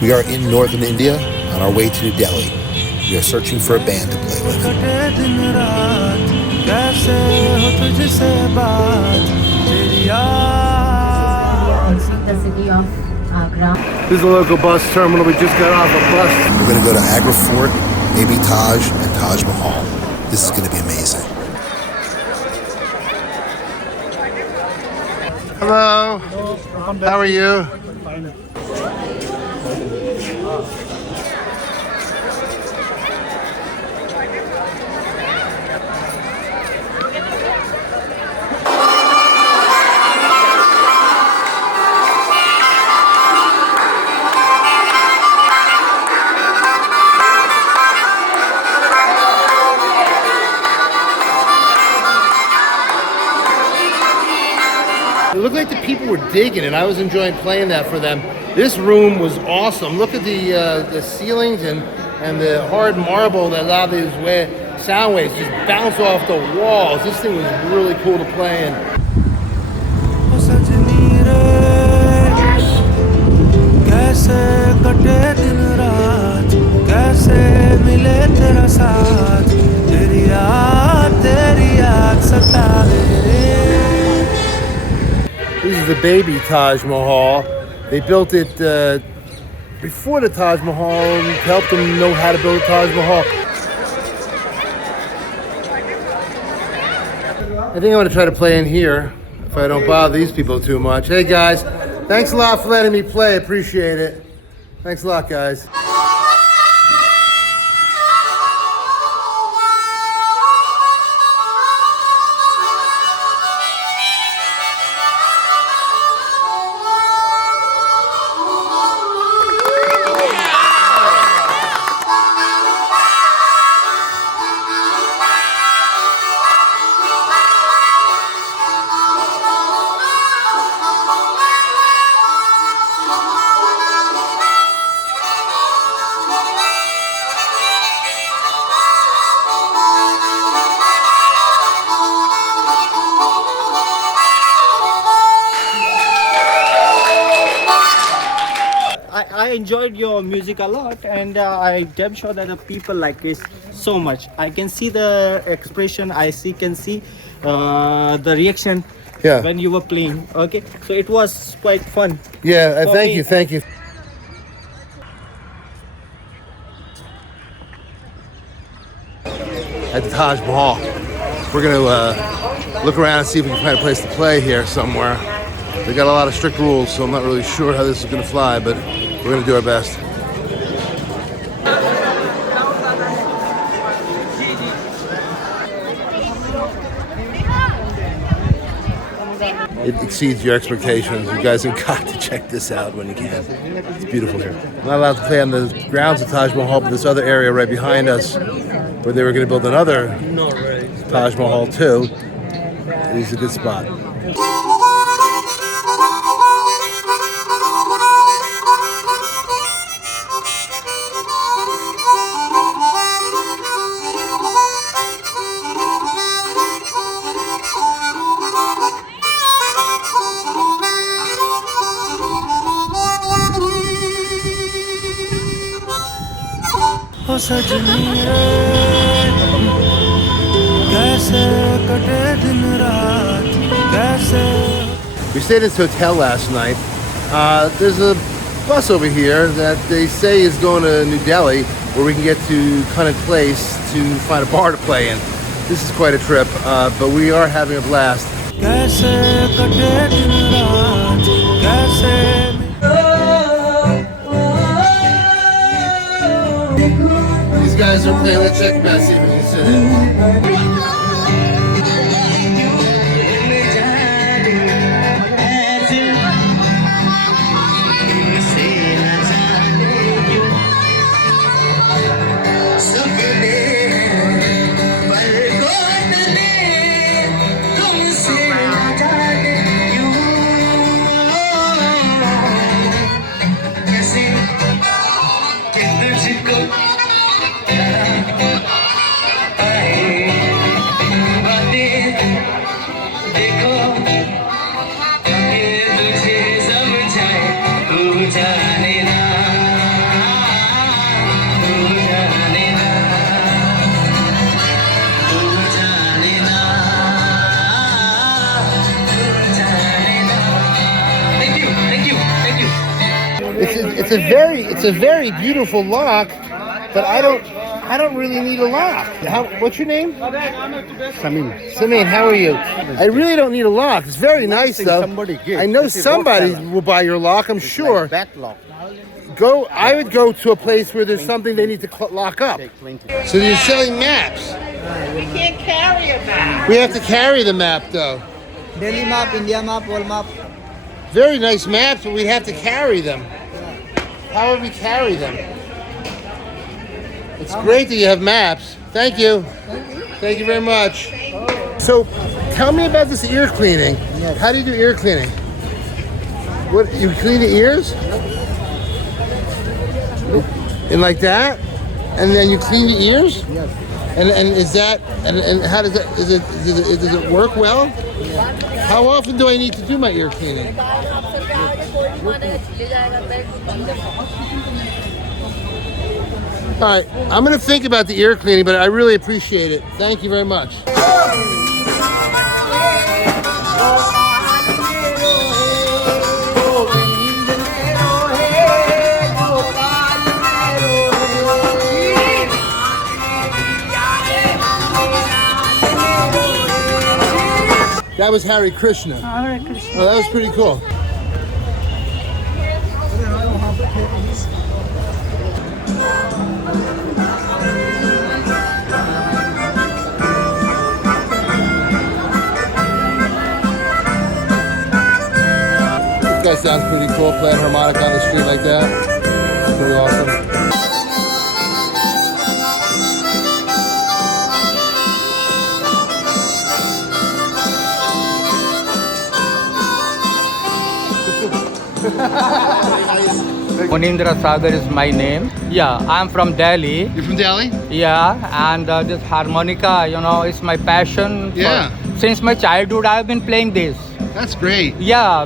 We are in northern India on our way to New Delhi. We are searching for a band to play with. The city of Agra. This is a local bus terminal. We just got off a bus. We're going to go to Agra Fort, maybe Taj, and Taj Mahal. This is going to be amazing. Hello. How are you? It looked like the people were digging it. I was enjoying playing that for them. This room was awesome. Look at the ceilings and the hard marble that allowed these sound waves just bounce off the walls. This thing was really cool to play in. This is the baby Taj Mahal. They built it before the Taj Mahal to help them know how to build a Taj Mahal. I think I'm going to try to play in here if I don't bother these people too much. Hey guys, thanks a lot for letting me play. Appreciate it. Thanks a lot, guys. I enjoyed your music a lot, and I'm damn sure that the people like this so much. I can see the expression, can see the reaction when you were playing. Okay, so it was quite fun. Yeah, thank you. At the Taj Mahal. We're gonna look around and see if we can find a place to play here somewhere. They got a lot of strict rules, so I'm not really sure how this is gonna fly, but we're gonna do our best. It exceeds your expectations. You guys have got to check this out when you can. It's beautiful here. I'm not allowed to play on the grounds of Taj Mahal, but this other area right behind us, where they were going to build another Taj Mahal too, is a good spot. Sajni kaise kate din raat kaise. We stayed at this hotel last night. There's a bus over here that they say is going to New Delhi, where we can get to Connaught Place to find a bar to play in. This is quite a trip, but we are having a blast. Kaise kate din raat kaise. These guys are playing. Let's check back, see if we can sit in. it's a very beautiful lock, but I don't really need a lock. What's your name? Samin, how are you? I really don't need a lock. It's very nice though. I know somebody will buy your lock, I'm sure. I would go to a place where there's something they need to lock up. So you're selling maps. We can't carry a map. We have to carry the map though. Delhi map, India map, world map. Very nice maps, but we'd have to carry them. How would we carry them? It's great that you have maps. Thank you. Thank you very much. So, tell me about this ear cleaning. How do you do ear cleaning? What, you clean the ears? And like that? And then you clean the ears? Yes. And is that, and how does that, does it work well? How often do I need to do my ear cleaning? All right, I'm gonna think about the ear cleaning, but I really appreciate it. Thank you very much. That was Hare Krishna. Hare Krishna. Oh, that was pretty cool. This guy sounds pretty cool, playing harmonica on the street like that. Pretty awesome. Munindra Sagar is my name. Yeah, I'm from Delhi. You're from Delhi? Yeah, and this harmonica, is my passion. Yeah. Since my childhood, I've been playing this. That's great. Yeah.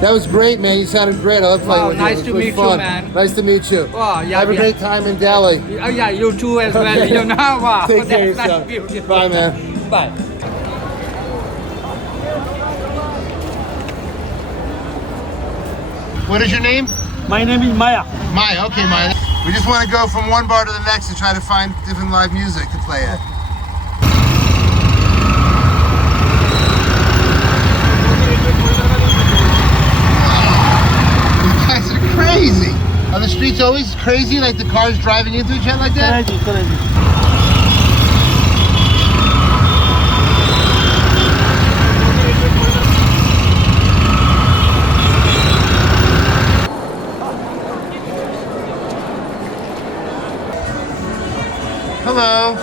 That was great, man. You sounded great. I love playing with you. Nice It to was meet fun. you, man. Nice to meet you. Wow, yeah, Have a yeah. great time in Delhi. Yeah, you too as well. Okay. Wow. Take care of That's yourself. beautiful. Bye, man. Bye. What is your name? My name is Maya. Maya. Okay, Maya. We just want to go from one bar to the next and try to find different live music to play at. You guys are crazy. Are the streets always crazy, like the cars driving into each other like that? Crazy. Hello.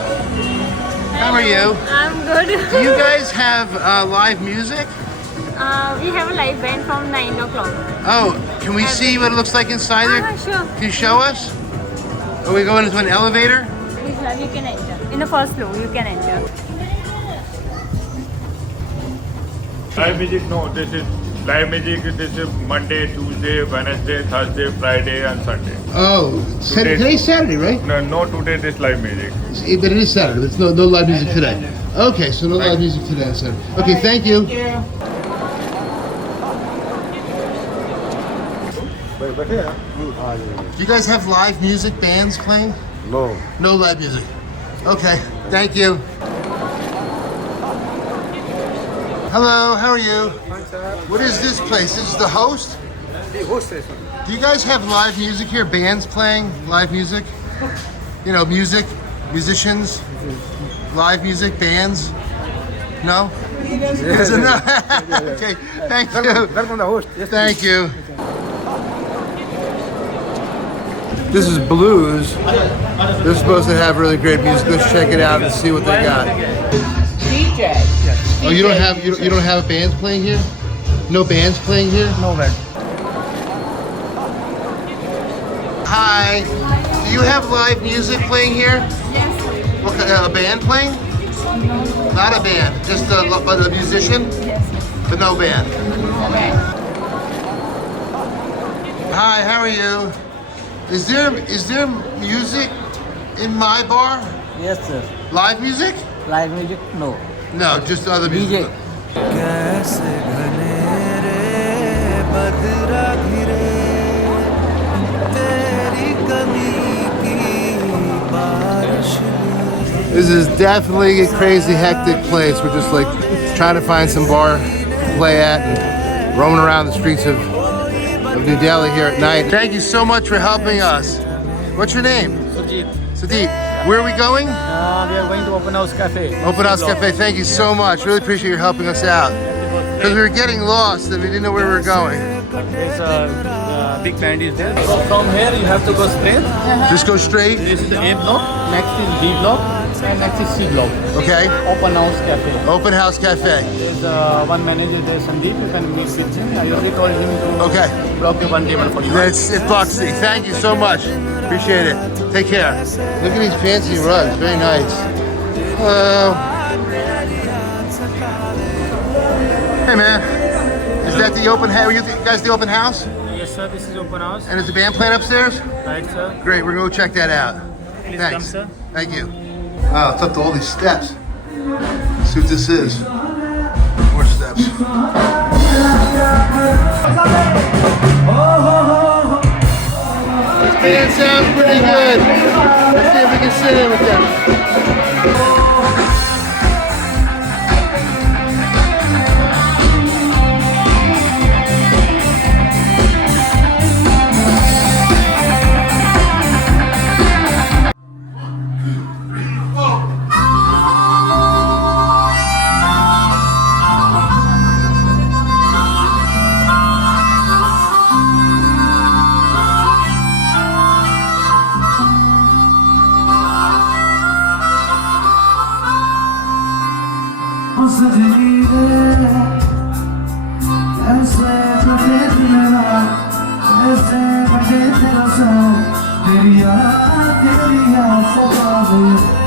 How are you? I'm good. Do you guys have live music? We have a live band from 9 o'clock. Oh, can we see what it looks like inside there? Sure. Can you show us? Are we going into an elevator? You can enter. In the first floor, you can enter. Live music, no, this is live music. This is Monday, Tuesday, Wednesday, Thursday, Friday, and Sunday. Oh, today's Saturday, right? No, today this live music. But it is Saturday. There's no live music today. Okay, so no live music today on Saturday. Okay, thank you. Do you guys have live music bands playing? No. No live music. Okay, thank you. Hello, how are you? What is this place? This is the host? Do you guys have live music here? Bands playing live music? You know, musicians, live music, bands? No? Is it no? Okay, thank you. Thank you. This is Blues. They're supposed to have really great music. Let's check it out and see what they got. DJ. Oh, you don't have bands playing here? No bands playing here? No band. Hi. Do you have live music playing here? Yes. What kind, a band playing? Not a band, just a musician? Yes. But no band. Okay. Hi, how are you? Is there music in my bar? Yes, sir. Live music? Live music? No. No, just other music. DJ. कैसे घनेरे बदरा घिरे गली की बारिश लिए This is definitely a crazy, hectic place. We're just like trying to find some bar to play at and roaming around the streets of New Delhi here at night. Thank you so much for helping us. What's your name? Sujit. Where are we going? We are going to Open House Cafe. Open House Cafe. Thank you so much. Really appreciate you helping us out. Because we were getting lost and we didn't know where we were going. There's a big band is there. So from here you have to go straight. Just go straight? This is A block, next is B block, and next is C block. Okay. Open House Cafe. Open House Cafe. There's one manager there, Sandeep. You can meet with him. I already told him to block you one table for you. It's Boxy. Thank you so much. Appreciate it. Take care. Look at these fancy rugs. Very nice. Hello. Hey, man. Is that the open house? Are you guys the open house? Yes, sir. This is Open House. And is the band playing upstairs? Right, sir. Great. We're going to go check that out. Please Thanks. come, sir. Thank you. Wow, it's up to all these steps. Let's see what this is. More steps. This band sounds pretty good. Let's see if we can sit in with them. सजनी रे ऐसे कटे दिन रात ऐसे कटे तेरा साथ तेरी याद सदा मेरे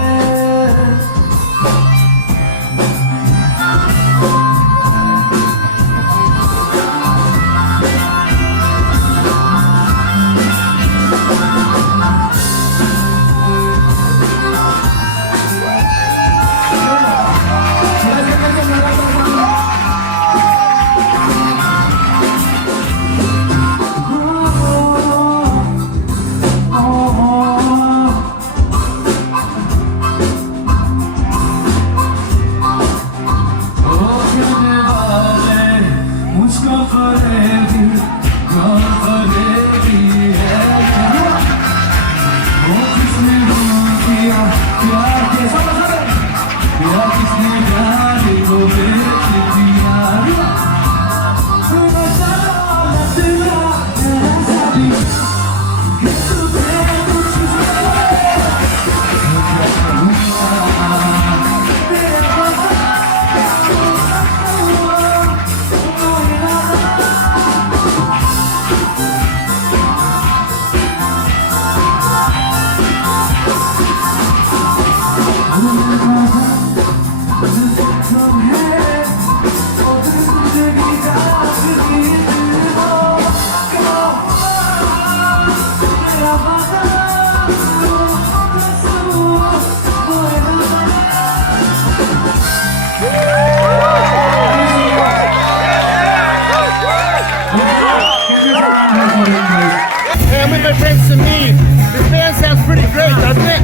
Hey, I'm with my friend Sajni. This band sounds pretty great, doesn't it?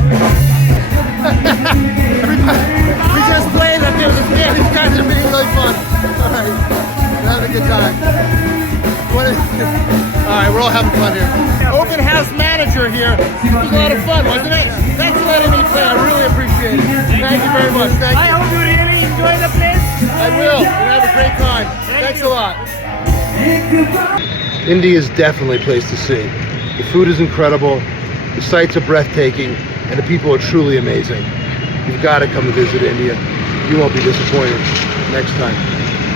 We just played up here with this band. These guys are being really fun. All right, we're having a good time. All right, we're all having fun here. Open house manager here. It was a lot of fun, wasn't it? Thanks for letting me play. I really appreciate it. Thank you very much. Thank you. I hope you really enjoy the place. I will. We'll have a great time. Thanks a lot. India is definitely a place to see. The food is incredible, the sights are breathtaking, and the people are truly amazing. You've got to come to visit India. You won't be disappointed next time.